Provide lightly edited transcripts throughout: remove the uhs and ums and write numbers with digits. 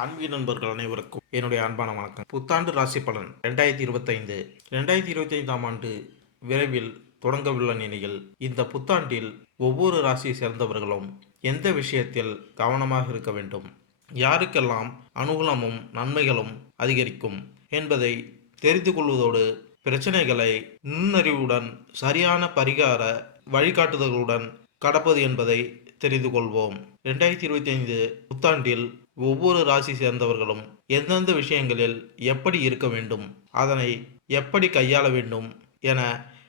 ஆன்மீக நண்பர்கள் அனைவருக்கும் என்னுடைய அன்பான வணக்கம். புத்தாண்டு ராசி பலன் 2025. 2025ஆம் ஆண்டு விரைவில் தொடங்கவுள்ள நிலையில் இந்த புத்தாண்டில் ஒவ்வொரு ராசியை சேர்ந்தவர்களும் எந்த விஷயத்தில் கவனமாக இருக்க வேண்டும், யாருக்கெல்லாம் அனுகூலமும் நன்மைகளும் அதிகரிக்கும் என்பதை தெரிந்து கொள்வதோடு பிரச்சனைகளை நுண்ணறிவுடன் சரியான பரிகார வழிகாட்டுதல்களுடன் கடப்பது என்பதை தெரிந்து கொள்வோம். 2025 புத்தாண்டில் ஒவ்வொரு ராசி சேர்ந்தவர்களும் எந்தெந்த விஷயங்களில் எப்படி இருக்க வேண்டும், அதனை எப்படி கையாள வேண்டும் என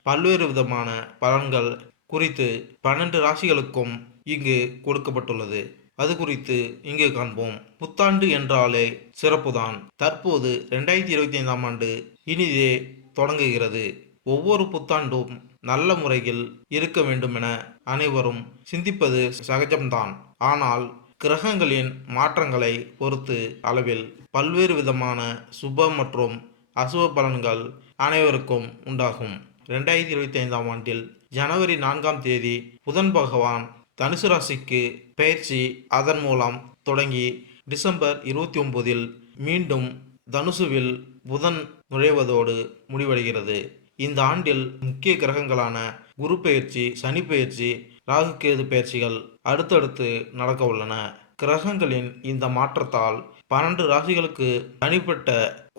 பல்வேறு விதமான பலன்கள் குறித்து 12 ராசிகளுக்கும் இங்கு கொடுக்கப்பட்டுள்ளது. அது குறித்து இங்கு காண்போம். புத்தாண்டு என்றாலே சிறப்புதான். தற்போது 2025ஆம் ஆண்டு இனிதே தொடங்குகிறது. ஒவ்வொரு புத்தாண்டும் நல்ல முறையில் இருக்க வேண்டும் என அனைவரும் சிந்திப்பது சகஜம்தான். ஆனால் கிரகங்களின் மாற்றங்களை பொறுத்து அளவில் பல்வேறு விதமான சுப மற்றும் அசுப பலன்கள் அனைவருக்கும் உண்டாகும். 2025ஆம் ஆண்டில் ஜனவரி 4ஆம் தேதி புதன் பகவான் தனுசு ராசிக்கு பெயர்ச்சி. அதன் மூலம் தொடங்கி டிசம்பர் 29இல் மீண்டும் தனுசுவில் புதன் நுழைவதோடு முடிவடைகிறது. இந்த ஆண்டில் முக்கிய கிரகங்களான குரு பெயர்ச்சி, சனி பெயர்ச்சி, ராகு கேது பெயர்ச்சிகள் அடுத்தடுத்து நடக்க உள்ளன. கிரகங்களின் இந்த மாற்றத்தால் 12 ராசிகளுக்கு தனிப்பட்ட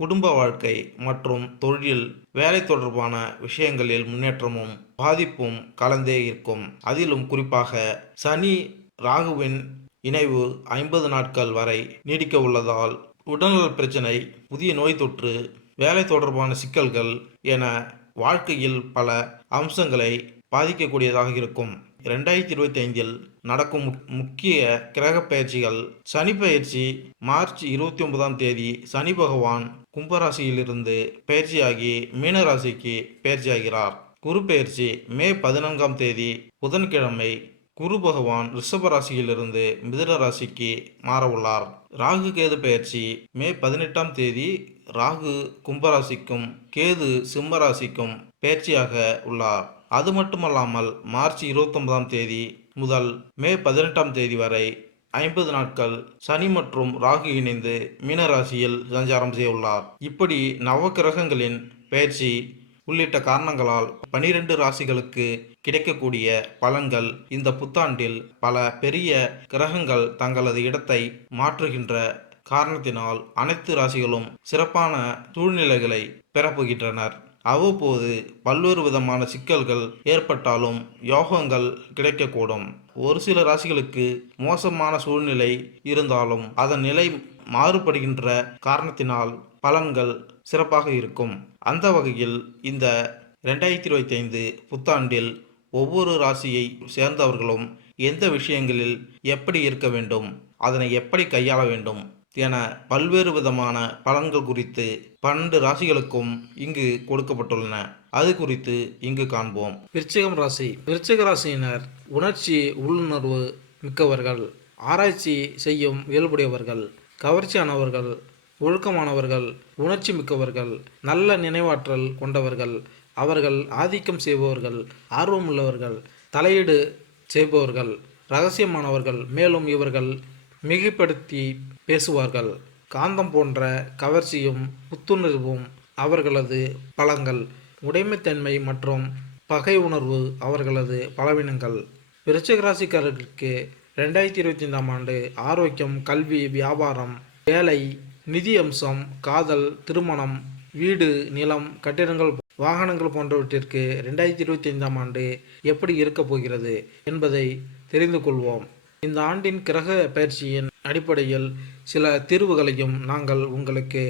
குடும்ப வாழ்க்கை மற்றும் தொழில், வேலை தொடர்பான விஷயங்களில் முன்னேற்றமும் பாதிப்பும் கலந்தே இருக்கும். அதிலும் குறிப்பாக சனி ராகுவின் இணைவு 50 நாட்கள் வரை நீடிக்க உள்ளதால் உடல்நல பிரச்சனை, புதிய நோய் தொற்று, வேலை தொடர்பான சிக்கல்கள் என வாழ்க்கையில் பல அம்சங்களை பாதிக்கக்கூடியதாக இருக்கும். 2025இல் நடக்கும் முக்கிய கிரக பயிற்சிகள். சனி பயிற்சி மார்ச் 29ஆம் தேதி சனி பகவான் கும்பராசியிலிருந்து பயிற்சியாகி மீனராசிக்கு பயிற்சியாகிறார். குரு பயிற்சி மே 14ஆம் தேதி புதன்கிழமை குரு பகவான் ரிஷபராசியிலிருந்து மிதுன ராசிக்கு மாற உள்ளார். ராகு கேது பயிற்சி மே 18ஆம் தேதி ராகு கும்பராசிக்கும் கேது சிம்மராசிக்கும் பயிற்சியாக உள்ளார். அது மட்டுமல்லாமல் மார்ச் 29ஆம் தேதி முதல் மே 18ஆம் தேதி வரை 50 நாட்கள் சனி மற்றும் ராகு இணைந்து மீனராசியில் சஞ்சாரம் செய்ய உள்ளார். இப்படி நவ கிரகங்களின் பயிற்சி உள்ளிட்ட காரணங்களால் 12 ராசிகளுக்கு கிடைக்கக்கூடிய பலன்கள் இந்த புத்தாண்டில் பல பெரிய கிரகங்கள் தங்களது இடத்தை மாற்றுகின்ற காரணத்தினால் அனைத்து ராசிகளும் சிறப்பான சூழ்நிலைகளை பெறப்போகின்றனர். அவ்வப்போது பல்வேறு விதமான சிக்கல்கள் ஏற்பட்டாலும் யோகங்கள் கிடைக்கக்கூடும். ஒரு சில ராசிகளுக்கு மோசமான சூழ்நிலை இருந்தாலும் அதன் நிலை மாறுபடுகின்ற காரணத்தினால் பலன்கள் சிறப்பாக இருக்கும். அந்த வகையில் இந்த 2025 புத்தாண்டில் ஒவ்வொரு ராசியை சேர்ந்தவர்களும் எந்த விஷயங்களில் எப்படி இருக்க வேண்டும், அதனை எப்படி கையாள வேண்டும் என பல்வேறு விதமான பலன்கள் குறித்து 12 ராசிகளுக்கும் இங்கு கொடுக்கப்பட்டுள்ளன. அது குறித்து இங்கு காண்போம். விருச்சிகம் ராசி. விருச்சிக ராசியினர் உணர்ச்சி உள்ளுணர்வு மிக்கவர்கள், ஆராய்ச்சி செய்யும் இயல்புடையவர்கள், கவர்ச்சியானவர்கள், ஒழுக்கமானவர்கள், உணர்ச்சி மிக்கவர்கள், நல்ல நினைவாற்றல் கொண்டவர்கள். அவர்கள் ஆதிக்கம் செய்பவர்கள், ஆர்வமுள்ளவர்கள், தலையீடு செய்பவர்கள், இரகசியமானவர்கள். மேலும் இவர்கள் மிகைப்படுத்தி பேசுவார்கள். காந்தம் போன்ற கவர்ச்சியும் புத்துணர்வும் அவர்களது பலங்கள். உடைமைத்தன்மை மற்றும் பகை உணர்வு அவர்களது பலவீனங்கள். விருச்சிக ராசிக்காரர்களுக்கு 2025ஆம் ஆண்டு ஆரோக்கியம், கல்வி, வியாபாரம், வேலை, நிதி அம்சம், காதல், திருமணம், வீடு, நிலம், கட்டிடங்கள், வாகனங்கள் போன்றவற்றிற்கு 2025ஆம் ஆண்டு எப்படி இருக்கப் போகிறது என்பதை தெரிந்து கொள்வோம். இந்த ஆண்டின் கிரக பயிற்சியின் அடிப்படையில் சில தீர்வுகளையும் நாங்கள் உங்களுக்கு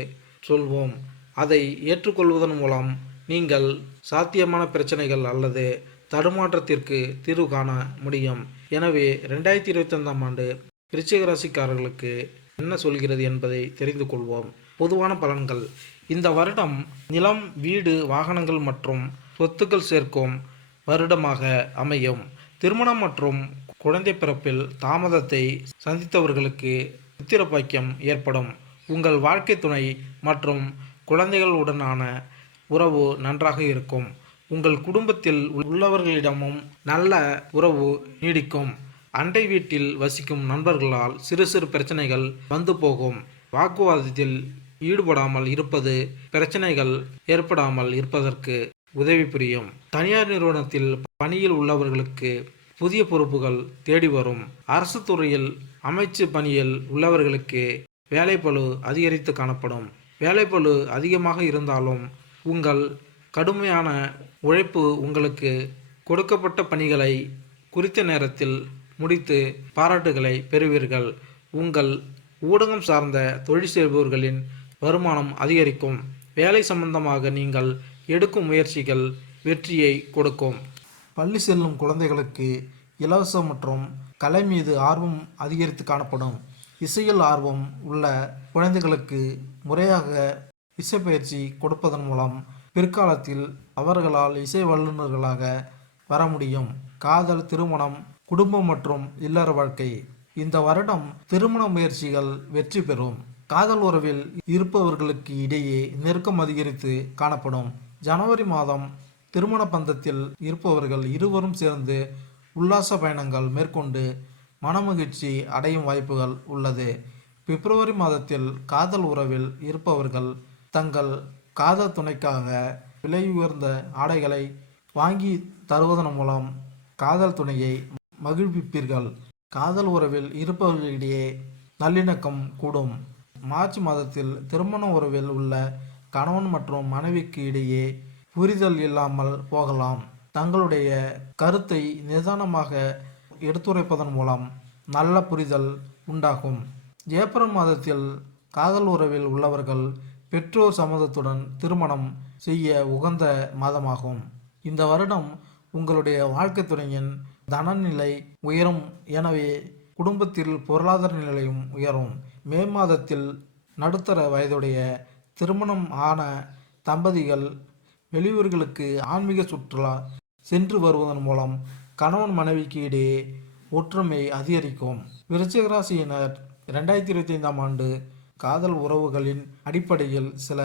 சொல்வோம். அதை ஏற்றுக்கொள்வதன் மூலம் நீங்கள் சாத்தியமான பிரச்சனைகள் அல்லது தடுமாற்றத்திற்கு தீர்வு காண முடியும். எனவே 2025ஆம் ஆண்டு விருச்சிக ராசிக்காரர்களுக்கு என்ன சொல்கிறது என்பதை தெரிந்து கொள்வோம். பொதுவான பலன்கள். இந்த வருடம் நிலம், வீடு, வாகனங்கள் மற்றும் சொத்துக்கள் சேர்க்கும் வருடமாக அமையும். திருமணம் மற்றும் குழந்தை பிறப்பில் தாமதத்தை சந்தித்தவர்களுக்கு புத்திர பாக்கியம் ஏற்படும். உங்கள் வாழ்க்கை துணை மற்றும் குழந்தைகளுடனான உறவு நன்றாக இருக்கும். உங்கள் குடும்பத்தில் உள்ளவர்களிடமும் நல்ல உறவு நீடிக்கும். அண்டை வீட்டில் வசிக்கும் நண்பர்களால் சிறு சிறு பிரச்சனைகள் வந்து போகும். வாக்குவாதத்தில் ஈடுபடாமல் இருப்பது பிரச்சனைகள் ஏற்படாமல் இருப்பதற்கு உதவி புரியும். தனியார் நிறுவனத்தில் பணியில் உள்ளவர்களுக்கு புதிய பொறுப்புகள் தேடி வரும். அரசு துறையில் அமைச்சு பணியில் உள்ளவர்களுக்கு வேலைப்பளு அதிகரித்து காணப்படும். வேலைப்பளு அதிகமாக இருந்தாலும் உங்கள் கடுமையான உழைப்பு உங்களுக்கு கொடுக்கப்பட்ட பணிகளை குறித்த நேரத்தில் முடித்து பாராட்டுகளை பெறுவீர்கள். உங்கள் ஊடகம் சார்ந்த தொழில் செய்பவர்களின் வருமானம் அதிகரிக்கும். வேலை சம்பந்தமாக நீங்கள் எடுக்கும் முயற்சிகள் வெற்றியை கொடுக்கும். பள்ளி செல்லும் குழந்தைகளுக்கு இலவச மற்றும் கலை மீது ஆர்வம் அதிகரித்து காணப்படும். இசையில் ஆர்வம் உள்ள குழந்தைகளுக்கு முறையாக இசைப்பயிற்சி கொடுப்பதன் மூலம் பிற்காலத்தில் அவர்களால் இசை வல்லுநர்களாக வர முடியும். காதல், திருமணம், குடும்பம் மற்றும் இல்லற வாழ்க்கை. இந்த வருடம் திருமண முயற்சிகள் வெற்றி பெறும். காதல் உறவில் இருப்பவர்களுக்கு இடையே நெருக்கம் அதிகரித்து காணப்படும். ஜனவரி மாதம் திருமண பந்தத்தில் இருப்பவர்கள் இருவரும் சேர்ந்து உல்லாச பயணங்கள் மேற்கொண்டு மனமகிழ்ச்சி அடையும் வாய்ப்புகள் உள்ளது. பிப்ரவரி மாதத்தில் காதல் உறவில் இருப்பவர்கள் தங்கள் காதல் துணைக்காக விலை உயர்ந்த ஆடைகளை வாங்கி தருவதன் மூலம் காதல் துணையை மகிழ்விப்பீர்கள். காதல் உறவில் இருப்பவர்களிடையே நல்லிணக்கம் கூடும். மார்ச் மாதத்தில் திருமண உறவில் உள்ள கணவன் மற்றும் மனைவிக்கு இடையே புரிதல் இல்லாமல் போகலாம். தங்களுடைய கருத்தை நிதானமாக எடுத்துரைப்பதன் மூலம் நல்ல புரிதல் உண்டாகும். ஏப்ரல் மாதத்தில் காதல் உறவில் உள்ளவர்கள் பெற்றோர் சம்மதத்துடன் திருமணம் செய்ய உகந்த மாதமாகும். இந்த வருடம் உங்களுடைய வாழ்க்கை துணையின் தனநிலை உயரும். எனவே குடும்பத்தில் பொருளாதார நிலையும் உயரும். மே மாதத்தில் நடுத்தர வயதுடைய திருமணம் ஆன தம்பதிகள் வெளியூர்களுக்கு ஆன்மீக சுற்றுலா சென்று வருவதன் மூலம் கணவன் மனைவிக்கு இடையே ஒற்றுமை அதிகரிக்கும். விருச்சிக ராசியினர் 2025ஆம் ஆண்டு காதல் உறவுகளின் அடிப்படையில் சில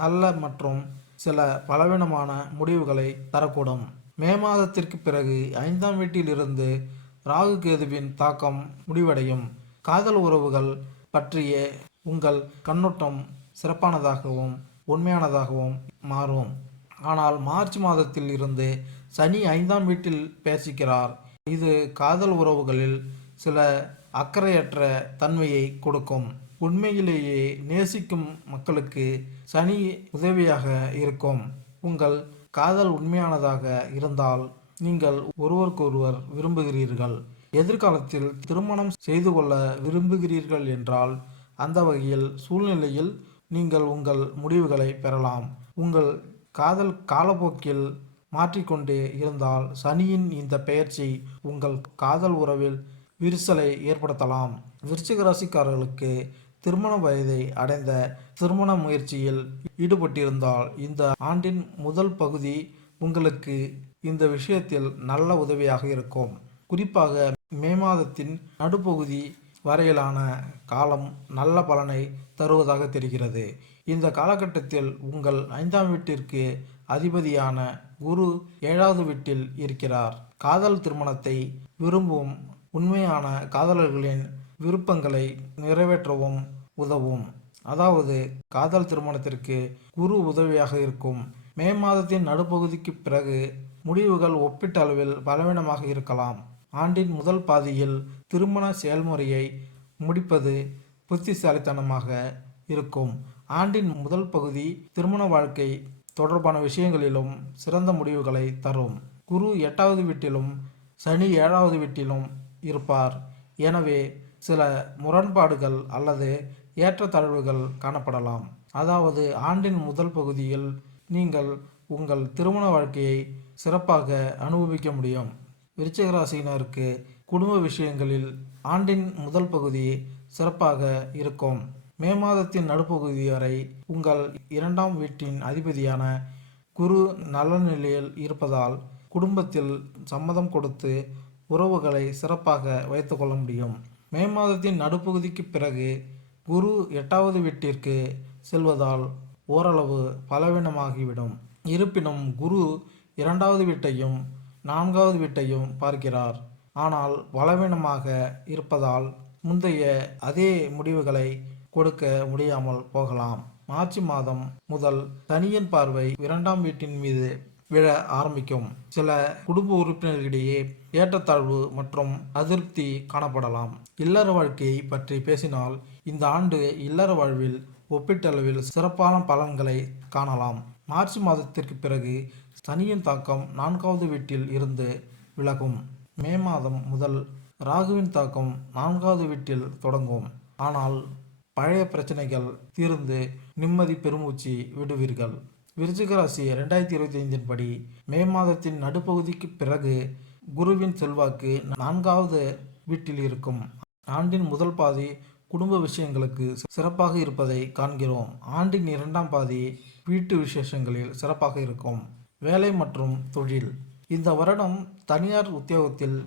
நல்ல மற்றும் சில பலவீனமான முடிவுகளை தரக்கூடும். மே மாதத்திற்கு பிறகு 5ஆம் வீட்டிலிருந்து ராகு கேதுவின் தாக்கம் முடிவடையும். காதல் உறவுகள் பற்றிய உங்கள் கண்ணோட்டம் சிறப்பானதாகவும் உண்மையானதாகவும் மாறும். ஆனால் மார்ச் மாதத்தில் இருந்து சனி 5ஆம் வீட்டில் பேசிக்கிறார். இது காதல் உறவுகளில் சில அக்கறையற்ற தன்மையை கொடுக்கும். உண்மையிலேயே நேசிக்கும் மக்களுக்கு சனி உதவியாக இருக்கும். உங்கள் காதல் உண்மையானதாக இருந்தால் நீங்கள் ஒருவருக்கொருவர் விரும்புகிறீர்கள். எதிர்காலத்தில் திருமணம் செய்து கொள்ள விரும்புகிறீர்கள் என்றால் அந்த வகையில் சூழ்நிலையில் நீங்கள் உங்கள் முடிவுகளை பெறலாம். உங்கள் காதல் காலப்போக்கில் மாற்றிக்கொண்டே இருந்தால் சனியின் இந்த பெயர்ச்சி உங்கள் காதல் உறவில் விரிசலை ஏற்படுத்தலாம். விருச்சிக ராசிக்காரர்களுக்கு திருமண வயதை அடைந்த திருமண முயற்சியில் ஈடுபட்டிருந்தால் இந்த ஆண்டின் முதல் பகுதி உங்களுக்கு இந்த விஷயத்தில் நல்ல உதவியாக இருக்கும். குறிப்பாக மே மாதத்தின் நடுப்பகுதி வரையிலான காலம் நல்ல பலனை தருவதாக தெரிகிறது. இந்த காலகட்டத்தில் உங்கள் 5ஆம் வீட்டிற்கு அதிபதியான குரு 7வது வீட்டில் இருக்கிறார். காதல் திருமணத்தை விரும்பும் உண்மையான காதலர்களின் விருப்பங்களை நிறைவேற்றவும் உதவும். அதாவது காதல் திருமணத்திற்கு குரு உதவியாக இருக்கும். மே மாதத்தின் நடுப்பகுதிக்கு பிறகு முடிவுகள் ஒப்பீட்டளவில் பலவீனமாக இருக்கலாம். ஆண்டின் முதல் பாதியில் திருமண செயல்முறையை முடிப்பது புத்திசாலித்தனமாக இருக்கும். ஆண்டின் முதல் பகுதி திருமண வாழ்க்கை தொடர்பான விஷயங்களிலும் சிறந்த முடிவுகளை தரும். குரு 8வது வீட்டிலும் சனி 7வது வீட்டிலும் இருப்பார். எனவே சில முரண்பாடுகள் அல்லது ஏற்றத்தாழ்வுகள் காணப்படலாம். அதாவது ஆண்டின் முதல் பகுதியில் நீங்கள் உங்கள் திருமண வாழ்க்கையை சிறப்பாக அனுபவிக்க முடியும். விருச்சிக ராசியினருக்கு குடும்ப விஷயங்களில் ஆண்டின் முதல் பகுதி சிறப்பாக இருக்கும். மே மாதத்தின் நடுப்பகுதி வரை உங்கள் 2ஆம் வீட்டின் அதிபதியான குரு நல்ல நிலையில் இருப்பதால் குடும்பத்தில் சம்மதம் கொடுத்து உறவுகளை சிறப்பாக வைத்துக்கொள்ள முடியும். மே மாதத்தின் நடுப்பகுதிக்கு பிறகு குரு 8வது வீட்டிற்கு செல்வதால் ஓரளவு பலவீனமாகிவிடும். இருப்பினும் குரு 2வது வீட்டையும் 4வது வீட்டையும் பார்க்கிறார். ஆனால் பலவீனமாக இருப்பதால் முந்தைய அதே முடிவுகளை கொடுக்க முடியாமல் போகலாம். மார்ச் மாதம் முதல் சனியின் பார்வை 2ஆம் வீட்டின் மீது விழ ஆரம்பிக்கும். சில குடும்ப உறுப்பினர்களிடையே ஏற்றத்தாழ்வு மற்றும் அதிருப்தி காணப்படலாம். இல்லற வாழ்க்கையை பற்றி பேசினால் இந்த ஆண்டு இல்லற வாழ்வில் ஒப்பீட்டளவில் சிறப்பான பலன்களை காணலாம். மார்ச் மாதத்திற்கு பிறகு சனியின் தாக்கம் 4வது வீட்டில் இருந்து விலகும். மே மாதம் முதல் ராகுவின் தாக்கம் 4வது வீட்டில் தொடங்கும். ஆனால் பழைய பிரச்சனைகள் தீர்ந்து நிம்மதி பெருமூச்சு விடுவீர்கள். விருச்சிக ராசி 2025 படி மே மாதத்தின் நடுப்பகுதிக்கு பிறகு குருவின் செல்வாக்கு 4வது வீட்டில் இருக்கும். ஆண்டின் முதல் பாதி குடும்ப விஷயங்களுக்கு சிறப்பாக இருப்பதை காண்கிறோம். ஆண்டின் 2ஆம் பாதி வீட்டு விசேஷங்களில் சிறப்பாக இருக்கும். வேலை மற்றும் தொழில். இந்த வருடம் தனியார் உத்தியோகத்தில்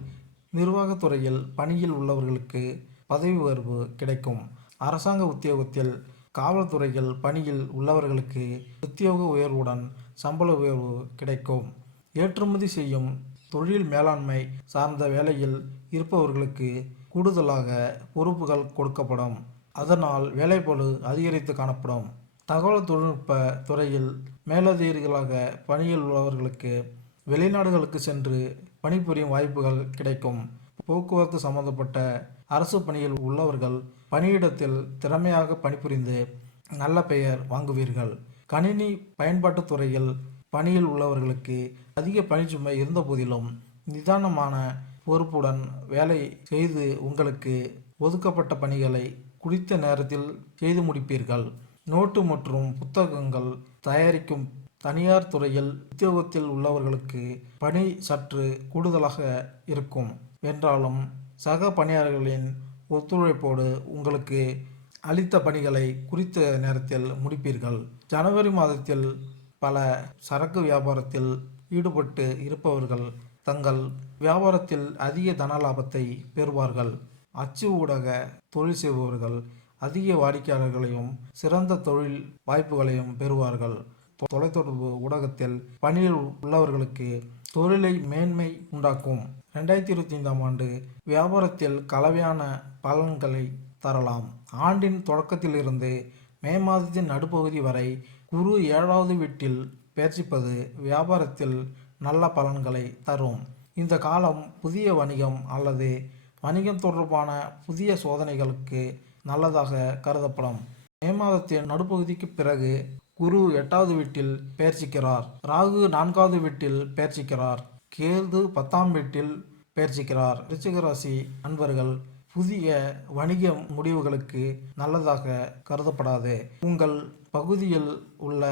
நிர்வாகத்துறையில் பணியில் உள்ளவர்களுக்கு பதவி உயர்வு கிடைக்கும். அரசாங்க உத்தியோகத்தில் காவல்துறையில் பணியில் உள்ளவர்களுக்கு உத்தியோக உயர்வுடன் சம்பள உயர்வு கிடைக்கும். ஏற்றுமதி செய்யும் தொழில் மேலாண்மை சார்ந்த வேலையில் இருப்பவர்களுக்கு கூடுதலாக பொறுப்புகள் கொடுக்கப்படும். அதனால் வேலைப்பளு அதிகரித்து காணப்படும். தகவல் தொழில்நுட்ப துறையில் மேலதிகாரிகளாக பணியில் உள்ளவர்களுக்கு வெளிநாடுகளுக்கு சென்று பணிபுரியும் வாய்ப்புகள் கிடைக்கும். போக்குவரத்து சம்பந்தப்பட்ட அரசு பணியில் உள்ளவர்கள் பணியிடத்தில் திறமையாக பணிபுரிந்து நல்ல பெயர் வாங்குவீர்கள். கணினி பயன்பாட்டு துறையில் பணியில் உள்ளவர்களுக்கு அதிக பணிச்சுமை இருந்த போதிலும் நிதானமான பொறுப்புடன் வேலை செய்து உங்களுக்கு ஒதுக்கப்பட்ட பணிகளை குறித்த நேரத்தில் செய்து முடிப்பீர்கள். நோட்டு மற்றும் புத்தகங்கள் தயாரிக்கும் தனியார் துறையில் உத்தியோகத்தில் உள்ளவர்களுக்கு பணி சற்று கூடுதலாக இருக்கும் என்றாலும் சக பணியாளர்களின் ஒத்துழைப்போடு உங்களுக்கு அளித்த பணிகளை குறித்த நேரத்தில் முடிப்பீர்கள். ஜனவரி மாதத்தில் பல சரக்கு வியாபாரத்தில் ஈடுபட்டு இருப்பவர்கள் தங்கள் வியாபாரத்தில் அதிக தன லாபத்தை பெறுவார்கள். அச்சு ஊடக தொழில் செய்பவர்கள் அதிக வாடிக்கையாளர்களையும் சிறந்த தொழில் வாய்ப்புகளையும் பெறுவார்கள். தொலைத்தொடர்பு ஊடகத்தில் பணியில் உள்ளவர்களுக்கு தொழிலை மேன்மை உண்டாக்கும். 2025ஆம் ஆண்டு வியாபாரத்தில் கலவையான பலன்களை தரலாம். ஆண்டின் தொடக்கத்திலிருந்து மே மாதத்தின் நடுப்பகுதி வரை குரு 7வது வீட்டில் பெயர்ச்சிப்பது வியாபாரத்தில் நல்ல பலன்களை தரும். இந்த காலம் புதிய வணிகம் அல்லது வணிகம் தொடர்பான புதிய சோதனைகளுக்கு நல்லதாக கருதப்படும். மே மாதத்தின் நடுப்பகுதிக்கு பிறகு குரு 8வது வீட்டில் பெயர்ச்சிக்கிறார். ராகு 4வது வீட்டில் பெயர்ச்சிக்கிறார். கேது 10ஆம் வீட்டில் பெயர்ச்சிக்கிறார். விருச்சிக ராசி அன்பர்கள் புதிய வணிக முடிவுகளுக்கு நல்லதாக கருதப்படாது. உங்கள் பகுதியில் உள்ள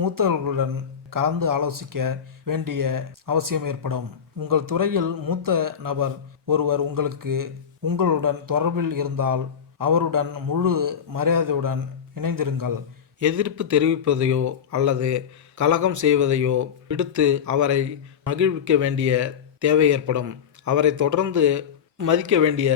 மூத்தவர்களுடன் கலந்து ஆலோசிக்க வேண்டிய அவசியம் ஏற்படும். உங்கள் துறையில் மூத்த நபர் ஒருவர் உங்களுடன் தொடர்பில் இருந்தால் அவருடன் முழு மரியாதையுடன் இணைந்திருங்கள். எதிர்ப்பு தெரிவிப்பதையோ அல்லது கலகம் செய்வதையோ விடுத்து அவரை மகிழ்விக்க வேண்டிய தேவை ஏற்படும். அவரை தொடர்ந்து மதிக்க வேண்டிய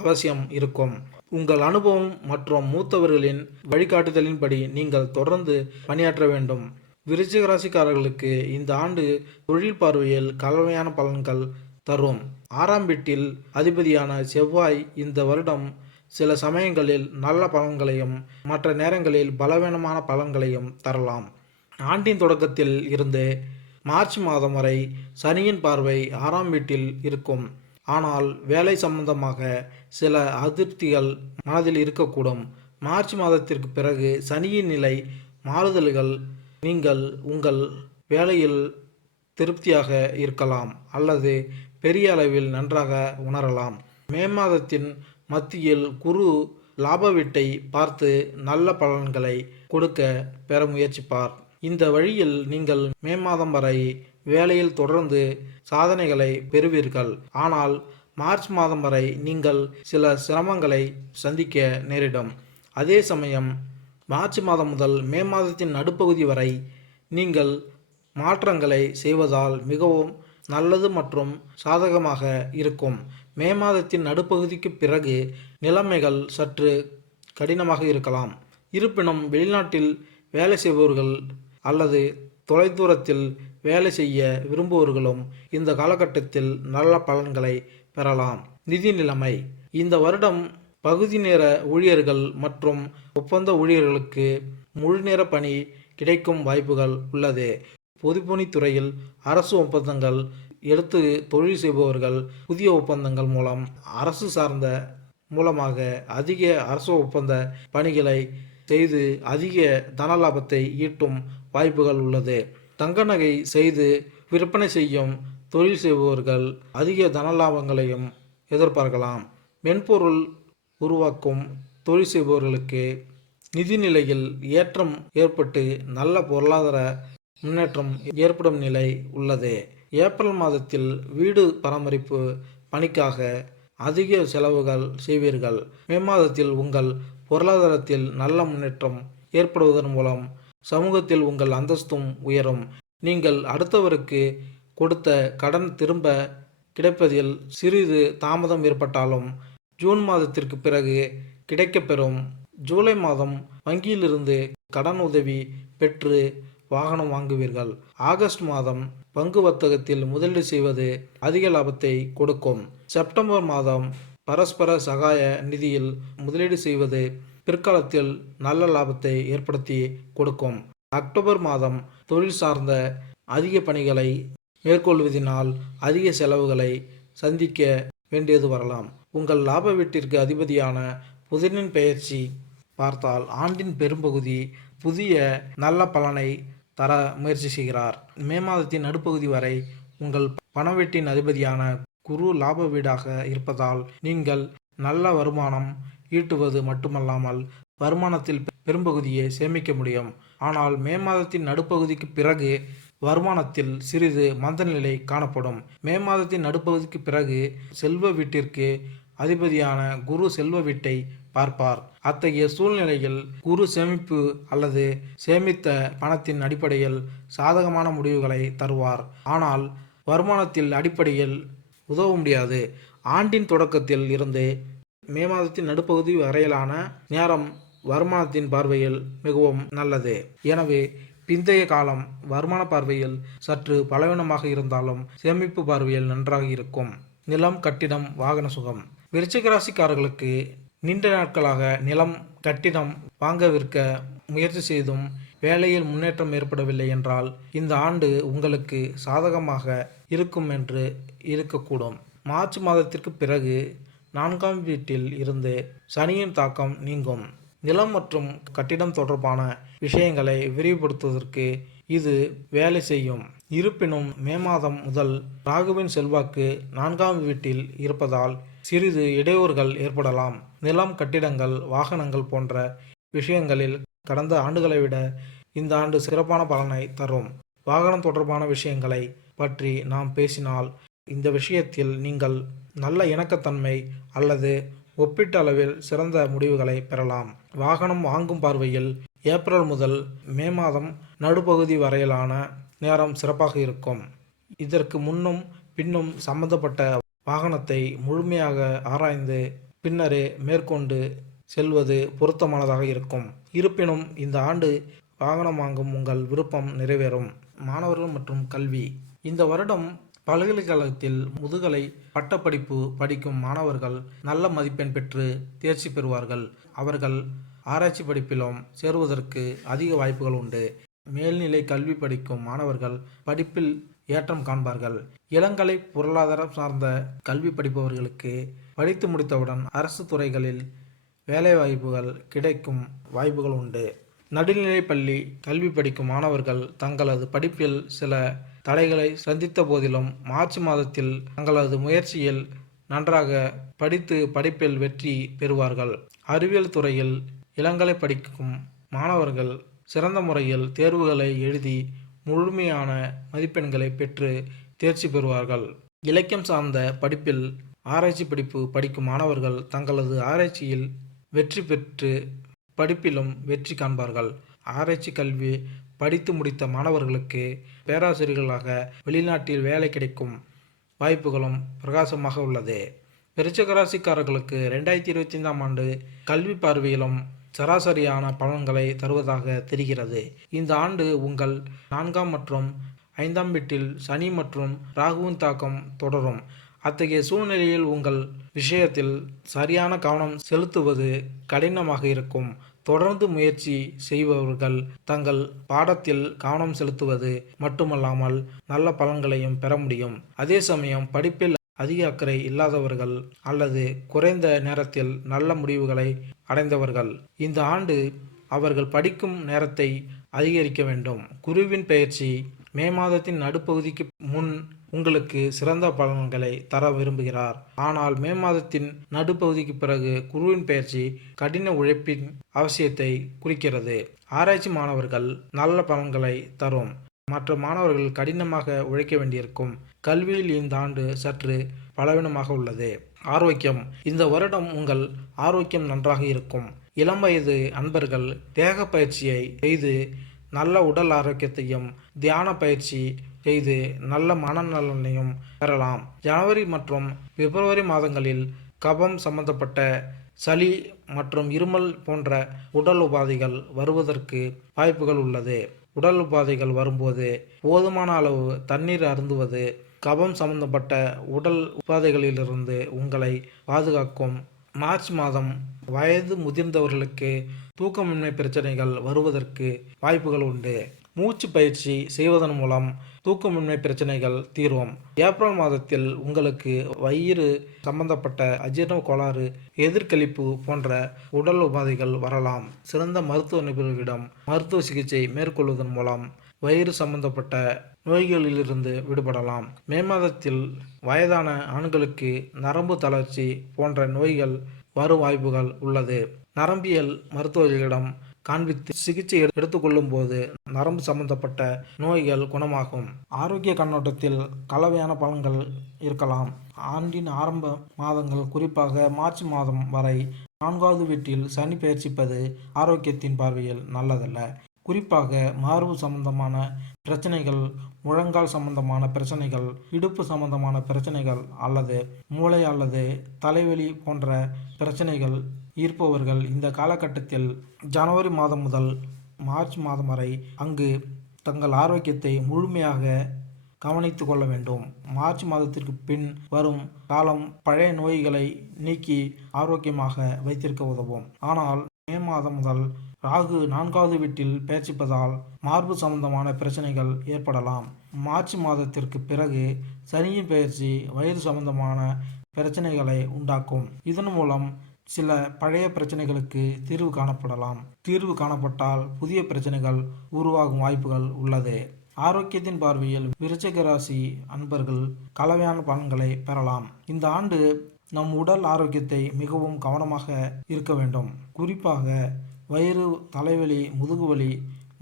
அவசியம் இருக்கும். உங்கள் அனுபவம் மற்றும் மூத்தவர்களின் வழிகாட்டுதலின்படி நீங்கள் தொடர்ந்து பணியாற்ற வேண்டும். விருச்சிக ராசிக்காரர்களுக்கு இந்த ஆண்டு தொழில் பார்வையில் கலவையான பலன்கள் தரும். 6ஆம் வீட்டில் அதிபதியான செவ்வாய் இந்த வருடம் சில சமயங்களில் நல்ல பலன்களையும் மற்ற நேரங்களில் பலவீனமான பலன்களையும் தரலாம். ஆண்டின் தொடக்கத்தில் இருந்து மார்ச் மாதம் வரை சனியின் பார்வை 6ஆம் வீட்டில் இருக்கும். ஆனால் வேலை சம்பந்தமாக சில அதிருப்திகள் மனதில் இருக்கக்கூடும். மார்ச் மாதத்திற்கு பிறகு சனியின் நிலை மாறுதல்கள் நீங்கள் உங்கள் வேலையில் திருப்தியாக இருக்கலாம் அல்லது பெரிய அளவில் நன்றாக உணரலாம். மே மாதத்தின் மத்தியில் குரு லாப வீட்டை பார்த்து நல்ல பலன்களை கொடுக்க பெற முயற்சிப்பார். இந்த வழியில் நீங்கள் மே மாதம் வரை வேலையில் தொடர்ந்து சாதனைகளை பெறுவீர்கள். ஆனால் மார்ச் மாதம் வரை நீங்கள் சில சிரமங்களை சந்திக்க நேரிடும். அதே சமயம் மார்ச் மாதம் முதல் மே மாதத்தின் நடுப்பகுதி வரை நீங்கள் மாற்றங்களை செய்வதால் மிகவும் நல்லது மற்றும் சாதகமாக இருக்கும். மே மாதத்தின் நடுப்பகுதிக்கு பிறகு நிலைமைகள் சற்று கடினமாக இருக்கலாம். இருப்பினும் வெளிநாட்டில் வேலை செய்பவர்கள் அல்லது தொலைதூரத்தில் வேலை செய்ய விரும்புபவர்களும் இந்த காலகட்டத்தில் நல்ல பலன்களை பெறலாம். நிதி நிலைமை. இந்த வருடம் பகுதி நேர ஊழியர்கள் மற்றும் ஒப்பந்த ஊழியர்களுக்கு முழுநேர பணி கிடைக்கும் வாய்ப்புகள் உள்ளது. பொதுப்பணித்துறையில் அரசு ஒப்பந்தங்கள் எடுத்து தொழில் செய்பவர்கள் புதிய ஒப்பந்தங்கள் மூலம் அரசு சார்ந்த மூலமாக அதிக அரசு ஒப்பந்த பணிகளை செய்து அதிக தன லாபத்தை ஈட்டும் வாய்ப்புகள் உள்ளது. தங்க நகை செய்து விற்பனை செய்யும் தொழில் செய்பவர்கள் அதிக தன லாபங்களையும் எதிர்பார்க்கலாம். மென்பொருள் உருவாக்கும் தொழில் செய்பவர்களுக்கு நிதி நிலையில் ஏற்றம் ஏற்பட்டு நல்ல பொருளாதார முன்னேற்றம் ஏற்படும் நிலை உள்ளது. ஏப்ரல் மாதத்தில் வீடு பராமரிப்பு பணிக்காக அதிக செலவுகள் செய்வீர்கள். மே மாதத்தில் உங்கள் பொருளாதாரத்தில் நல்ல முன்னேற்றம் ஏற்படுவதன் மூலம் சமூகத்தில் உங்கள் அந்தஸ்தும் உயரும். நீங்கள் அடுத்தவருக்கு கொடுத்த கடன் திரும்ப கிடைப்பதில் சிறிது தாமதம் ஏற்பட்டாலும் ஜூன் மாதத்திற்கு பிறகு கிடைக்கப்பெறும். ஜூலை மாதம் வங்கியிலிருந்து கடன் உதவி பெற்று வாகனம் வாங்குவீர்கள். ஆகஸ்ட் மாதம் பங்கு வர்த்தகத்தில் முதலீடு செய்வது அதிக லாபத்தை கொடுக்கும். செப்டம்பர் மாதம் பரஸ்பர சகாய நிதியில் முதலீடு செய்வது பிற்காலத்தில் நல்ல லாபத்தை ஏற்படுத்தி கொடுக்கும். அக்டோபர் மாதம் தொழில் சார்ந்த அதிக பணிகளை மேற்கொள்வதனால் அதிக செலவுகளை சந்திக்க வேண்டியது வரலாம். உங்கள் லாப வீட்டிற்கு அதிபதியான புதனின் பெயர்ச்சி பார்த்தால் ஆண்டின் பெரும்பகுதி புதிய நல்ல பலனை தர முயற்சி செய்கிறார். மே மாதத்தின் நடுப்பகுதி வரை உங்கள் பணவீட்டின் அதிபதியான குரு லாப வீடாக இருப்பதால் நீங்கள் நல்ல வருமானம் ஈட்டுவது மட்டுமல்லாமல் வருமானத்தில் பெரும்பகுதியை சேமிக்க முடியும். ஆனால் மே மாதத்தின் நடுப்பகுதிக்கு பிறகு வருமானத்தில் சிறிது மந்தநிலை காணப்படும். மே மாதத்தின் நடுப்பகுதிக்கு பிறகு செல்வ வீட்டிற்கு அதிபதியான குரு செல்வ வீட்டை பார்ப்பார். அத்தகைய சூழ்நிலையில் குரு சேமிப்பு அல்லது சேமித்த பணத்தின் அடிப்படையில் சாதகமான முடிவுகளை தருவார். ஆனால் வருமானத்தில் அடிப்படையில் உதவ முடியாது. ஆண்டின் தொடக்கத்தில் இருந்து மே மாதத்தின் நடுப்பகுதி வரையிலான நேரம் வருமானத்தின் பார்வையில் மிகவும் நல்லது. எனவே பிந்தைய காலம் வருமான பார்வையில் சற்று பலவீனமாக இருந்தாலும் சேமிப்பு பார்வையில் நன்றாக இருக்கும். நிலம், கட்டிடம், வாகன சுகம். விருச்சிக ராசிக்காரர்களுக்கு நீண்ட நாட்களாக நிலம், கட்டிடம் வாங்க விற்க முயற்சி செய்தும் வேலையில் முன்னேற்றம் ஏற்படவில்லை என்றால் இந்த ஆண்டு உங்களுக்கு சாதகமாக இருக்கும் என்று இருக்கக்கூடும். மார்ச் மாதத்திற்கு பிறகு 4ஆம் வீட்டில் இருந்து சனியின் தாக்கம் நீங்கும். நிலம் மற்றும் கட்டிடம் தொடர்பான விஷயங்களை விரிவுபடுத்துவதற்கு இது வேலை செய்யும். இருப்பினும் மே மாதம் முதல் ராகுவின் செல்வாக்கு 4ஆம் வீட்டில் இருப்பதால் சிறிது இடையூறுகள் ஏற்படலாம். நிலம், கட்டிடங்கள், வாகனங்கள் போன்ற விஷயங்களில் கடந்த ஆண்டுகளை விட இந்த ஆண்டு சிறப்பான பலனை தரும். வாகனம் தொடர்பான விஷயங்களை பற்றி நாம் பேசினால் இந்த விஷயத்தில் நீங்கள் நல்ல இணக்கத்தன்மை அல்லது ஒப்பீட்டளவில் சிறந்த முடிவுகளை பெறலாம். வாகனம் வாங்கும் பார்வையில் ஏப்ரல் முதல் மே மாதம் நடுப்பகுதி வரையிலான நேரம் சிறப்பாக இருக்கும். இதற்கு முன்னும் பின்னும் சம்பந்தப்பட்ட வாகனத்தை முழுமையாக ஆராய்ந்து பின்னரே மேற்கொண்டு செல்வது பொருத்தமானதாக இருக்கும். இருப்பினும் இந்த ஆண்டு வாகனம் வாங்கும் உங்கள் விருப்பம் நிறைவேறும். மாணவர்கள் மற்றும் கல்வி. இந்த வருடம் பல்கலைக்கழகத்தில் முதுகலை பட்டப்படிப்பு படிக்கும் மாணவர்கள் நல்ல மதிப்பெண் பெற்று தேர்ச்சி பெறுவார்கள். அவர்கள் ஆராய்ச்சி படிப்பிலும் சேருவதற்கு அதிக வாய்ப்புகள் உண்டு. மேல்நிலை கல்வி படிக்கும் மாணவர்கள் படிப்பில் ஏற்றம் காண்பார்கள். இளங்கலை பொருளாதாரம் சார்ந்த கல்வி படிப்பவர்களுக்கு படித்து முடித்தவுடன் அரசு துறைகளில் வேலைவாய்ப்புகள் கிடைக்கும் வாய்ப்புகள் உண்டு. நடுநிலை பள்ளி கல்வி படிக்கும் மாணவர்கள் தங்களது படிப்பில் சில தடைகளை சந்தித்த போதிலும் மார்ச் மாதத்தில் தங்களது முயற்சியில் நன்றாக படித்து படிப்பில் வெற்றி பெறுவார்கள். அறிவியல் துறையில் இளங்கலை படிக்கும் மாணவர்கள் சிறந்த முறையில் தேர்வுகளை எழுதி முழுமையான மதிப்பெண்களை பெற்று தேர்ச்சி பெறுவார்கள். இலக்கியம் சார்ந்த படிப்பில் ஆராய்ச்சி படிப்பு படிக்கும் மாணவர்கள் தங்களது ஆராய்ச்சியில் வெற்றி பெற்று படிப்பிலும் வெற்றி காண்பார்கள். ஆராய்ச்சி கல்வி படித்து முடித்த மாணவர்களுக்கு பேராசிரியர்களாக வெளிநாட்டில் வேலை கிடைக்கும் வாய்ப்புகளும் பிரகாசமாக உள்ளது. விருச்சிக ராசிக்காரர்களுக்கு 2025ஆம் ஆண்டு கல்வி பார்வையிலும் சராசரியான பலன்களை தருவதாக தெரிகிறது. இந்த ஆண்டு உங்கள் 4ஆம் மற்றும் 5ஆம் வீட்டில் சனி மற்றும் ராகுவின் தாக்கம் தொடரும். அத்தகைய சூழ்நிலையில் உங்கள் விஷயத்தில் சரியான கவனம் செலுத்துவது கடினமாக இருக்கும். தொடர்ந்து முயற்சி செய்பவர்கள் தங்கள் பாடத்தில் கவனம் செலுத்துவது மட்டுமல்லாமல் நல்ல பலன்களையும் பெற முடியும். அதே சமயம் படிப்பில் அதிக அக்கறை இல்லாதவர்கள் அல்லது குறைந்த நேரத்தில் நல்ல முடிவுகளை அடைந்தவர்கள் இந்த ஆண்டு அவர்கள் படிக்கும் நேரத்தை அதிகரிக்க வேண்டும். குருவின் பயிற்சி மே மாதத்தின் நடுப்பகுதிக்கு முன் உங்களுக்கு சிறந்த பலன்களை தர விரும்புகிறார். ஆனால் மே மாதத்தின் நடுப்பகுதிக்கு பிறகு குருவின் பயிற்சி கடின உழைப்பின் அவசியத்தை குறிக்கிறது. ஆராய்ச்சி மாணவர்கள் நல்ல பலன்களை தரும். மற்ற மாணவர்கள் கடினமாக உழைக்க வேண்டியிருக்கும். கல்வியில் இந்த ஆண்டு சற்று பலவீனமாக உள்ளது. ஆரோக்கியம் இந்த வருடம் உங்கள் ஆரோக்கியம் நன்றாக இருக்கும். இளம் வயது அன்பர்கள் தேக பயிற்சியை செய்து நல்ல உடல் ஆரோக்கியத்தையும் தியான பயிற்சி செய்து நல்ல மனநலனையும் பெறலாம். ஜனவரி மற்றும் பிப்ரவரி மாதங்களில் கபம் சம்பந்தப்பட்ட சளி மற்றும் இருமல் போன்ற உடல் உபாதைகள் வருவதற்கு வாய்ப்புகள் உள்ளது. உடல் உபாதைகள் வரும்போது போதுமான அளவு தண்ணீர் அருந்துவது கபம் சம்பந்தப்பட்ட உடல் உபாதைகளிலிருந்து உங்களை பாதுகாக்கும். மார்ச் மாதம் வயது முதிர்ந்தவர்களுக்கு தூக்கமின்மை பிரச்சனைகள் வருவதற்கு வாய்ப்புகள் உண்டு. மூச்சு பயிற்சி செய்வதன் மூலம் தூக்கமின்மை பிரச்சனைகள் தீரும். ஏப்ரல் மாதத்தில் உங்களுக்கு வயிறு சம்பந்தப்பட்ட அஜீரண கோளாறு, எதிர்கழிப்பு போன்ற உடல் உபாதைகள் வரலாம். சிறந்த மருத்துவ நிபுணர்களிடம் மருத்துவ சிகிச்சை மேற்கொள்வதன் மூலம் வயிறு சம்பந்தப்பட்ட நோய்களிலிருந்து விடுபடலாம். மே மாதத்தில் வயதான ஆண்களுக்கு நரம்பு தளர்ச்சி போன்ற நோய்கள் வரும் வாய்ப்புகள் உள்ளது. நரம்பியல் மருத்துவர்களிடம் காண்பித்து சிகிச்சை எடுத்துக்கொள்ளும் போது நரம்பு சம்பந்தப்பட்ட நோய்கள் குணமாகும். ஆரோக்கிய கண்ணோட்டத்தில் கலவையான பலன்கள் இருக்கலாம். ஆண்டின் ஆரம்ப மாதங்கள் குறிப்பாக மார்ச் மாதம் வரை 4வது வீட்டில் சனி பெயர்ச்சிப்பது ஆரோக்கியத்தின் பார்வையில் நல்லதல்ல. குறிப்பாக மார்பு சம்பந்தமான பிரச்சனைகள், முழங்கால் சம்பந்தமான பிரச்சனைகள், இடுப்பு சம்பந்தமான பிரச்சனைகள் அல்லது மூளை அல்லது தலைவலி போன்ற பிரச்சனைகள் இருப்பவர்கள் இந்த காலகட்டத்தில் ஜனவரி மாதம் முதல் மார்ச் மாதம் வரை அங்கு தங்கள் ஆரோக்கியத்தை முழுமையாக கவனித்து கொள்ள வேண்டும். மார்ச் மாதத்திற்கு பின் வரும் காலம் பழைய நோய்களை நீக்கி ஆரோக்கியமாக வைத்திருக்க உதவும். ஆனால் மே மாதம் முதல் ராகு 4வது வீட்டில் பெயர்ச்சிப்பதால் மார்பு சம்பந்தமான பிரச்சனைகள் ஏற்படலாம். மார்ச் மாதத்திற்கு பிறகு சனியின் பெயர்ச்சி வயிறு சம்பந்தமான பிரச்சனைகளை உண்டாக்கும். இதன் மூலம் சில பழைய பிரச்சனைகளுக்கு தீர்வு காணப்படலாம். தீர்வு காணப்பட்டால் புதிய பிரச்சனைகள் உருவாகும் வாய்ப்புகள் உள்ளது. ஆரோக்கியத்தின் பார்வையில் விருச்சிக ராசி அன்பர்கள் கலவையான பலன்களை பெறலாம். இந்த ஆண்டு நம் உடல் ஆரோக்கியத்தை மிகவும் கவனமாக இருக்க வேண்டும். குறிப்பாக வயிறு, தலைவலி, முதுகுவலி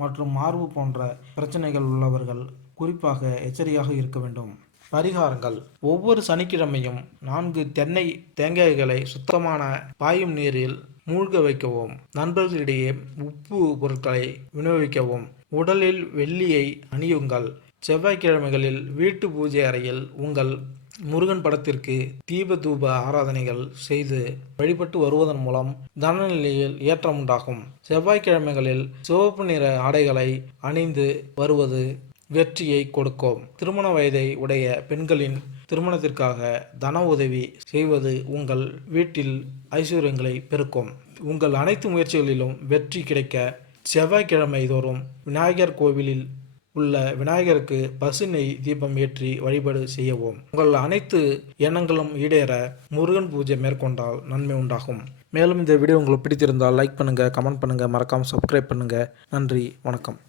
மற்றும் மார்பு போன்ற பிரச்சனைகள் உள்ளவர்கள் குறிப்பாக எச்சரிக்கையாக இருக்க வேண்டும். பரிகாரங்கள்: ஒவ்வொரு சனிக்கிழமையும் 4 தென்னை தேங்காய்களை சுத்தமான பாயும் நீரில் மூழ்க வைக்கவும். நண்பர்களிடையே உப்பு பொருட்களை விநியோகிக்கவும். உடலில் வெள்ளியை அணியுங்கள். செவ்வாய்க்கிழமைகளில் வீட்டு பூஜை அறையில் உங்கள் முருகன் படத்திற்கு தீப தூப ஆராதனைகள் செய்து வழிபட்டு வருவதன் மூலம் தனநிலையில் ஏற்றம் உண்டாகும். செவ்வாய்க்கிழமைகளில் சிவப்பு நிற ஆடைகளை அணிந்து வருவது வெற்றியை கொடுக்கும். திருமண வயதை உடைய பெண்களின் திருமணத்திற்காக தன உதவி செய்வது உங்கள் வீட்டில் ஐஸ்வர்யங்களை பெருக்கும். உங்கள் அனைத்து முயற்சிகளிலும் வெற்றி கிடைக்க செவ்வாய்க்கிழமை தோறும் விநாயகர் கோவிலில் உள்ள விநாயகருக்கு பசு நெய் தீபம் ஏற்றி வழிபாடு செய்யவும். உங்கள் அனைத்து எண்ணங்களும் ஈடேற முருகன் பூஜை மேற்கொண்டால் நன்மை உண்டாகும். மேலும் இந்த வீடியோ உங்களுக்கு பிடித்திருந்தால் லைக் பண்ணுங்க, கமெண்ட் பண்ணுங்க, மறக்காம சப்ஸ்கிரைப் பண்ணுங்க. நன்றி, வணக்கம்.